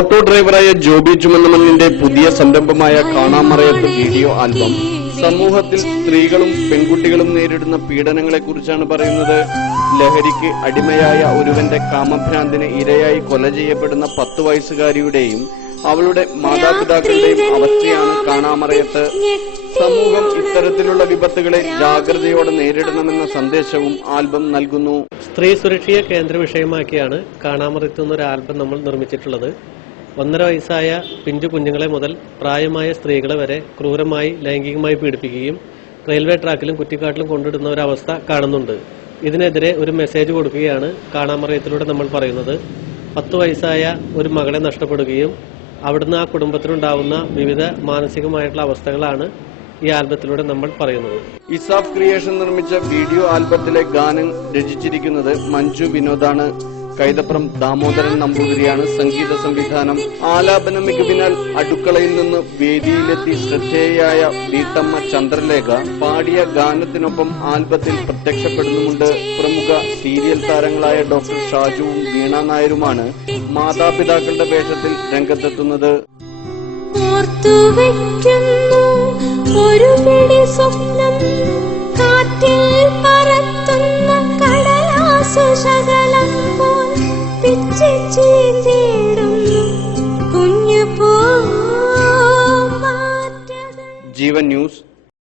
Auto ഡ്രൈവറായ ജോബി ചുമന്നമണ്ണിന്റെ പുതിയ സംരംഭമായ കാണാമറയത്ത് വീഡിയോ ആൽബം സമൂഹത്തിൽ സ്ത്രീകളും പെൺകുട്ടികളും നേരിടുന്ന പീഡനങ്ങളെക്കുറിച്ചാണ് പറയുന്നത്. ലഹരിക്ക് അടിമയായ ഒരുവന്റെ കാമഭ്രാന്തിന് ഇരയായി കൊല ചെയ്യപ്പെടുന്ന 10 വയസ്സുകാരിയുടെയും അവളുടെ മാതാപിതാക്കളുടെയും അവസ്ഥയാണ് കാണാമറയത്ത്. സമൂഹം ഇത്തരത്തിലുള്ള വിപത്തുകളെ ജാഗ്രതയോടെ നേരിടണമെന്ന സന്ദേശവും ആൽബം നൽകുന്നു. സ്ത്രീ സുരക്ഷയെ കേന്ദ്ര വിഷയമാക്കിയാണ് കാണാമറയത്ത് എന്നൊരു ആൽബം നമ്മൾ നിർമ്മിച്ചിട്ടുള്ളത്. 1.5 വയസ്സായ പിഞ്ചു കുഞ്ഞുങ്ങളെ മുതൽ പ്രായമായ സ്ത്രീകളെ വരെ ക്രൂരമായി ലൈംഗികമായി പീഡിപ്പിക്കുകയും റെയിൽവേ ട്രാക്കിലും കുറ്റിക്കാട്ടിലും കൊണ്ടിടുന്ന ഒരവസ്ഥ കാണുന്നുണ്ട്. ഇതിനെതിരെ ഒരു മെസ്സേജ് കൊടുക്കുകയാണ് കാണാമറയത്തിലൂടെ നമ്മൾ പറയുന്നത്. 10 വയസ്സായ ഒരു മകളെ നഷ്ടപ്പെടുകയും അവിടുന്ന് ആ കുടുംബത്തിനുണ്ടാവുന്ന വിവിധ മാനസികമായിട്ടുള്ള അവസ്ഥകളാണ് ഈ ആൽബത്തിലൂടെ നമ്മൾ പറയുന്നത്. ഇസാഫ് ക്രിയേഷൻ നിർമ്മിച്ച വീഡിയോ ആൽബത്തിലെ ഗാനം രചിച്ചിരിക്കുന്നത് മഞ്ജു വിനോദാണ്. കൈതപ്രം ദാമോദരൻ നമ്പൂതിരിയാണ് സംഗീത സംവിധാനം. ആലാപന മികവിനാൽ അടുക്കളയിൽ നിന്ന് വേദിയിലെത്തി ശ്രദ്ധേയയായ വീട്ടമ്മ ചന്ദ്രലേഖ പാടിയ ഗാനത്തിനൊപ്പം ആൽബത്തിൽ പ്രത്യക്ഷപ്പെടുന്നുമുണ്ട്. പ്രമുഖ സീരിയൽ താരങ്ങളായ ഡോക്ടർ ഷാജുവും വീണ നായരുമാണ് മാതാപിതാക്കളുടെ വേഷത്തിൽ രംഗത്തെത്തുന്നത്. ജീവൻ ന്യൂസ്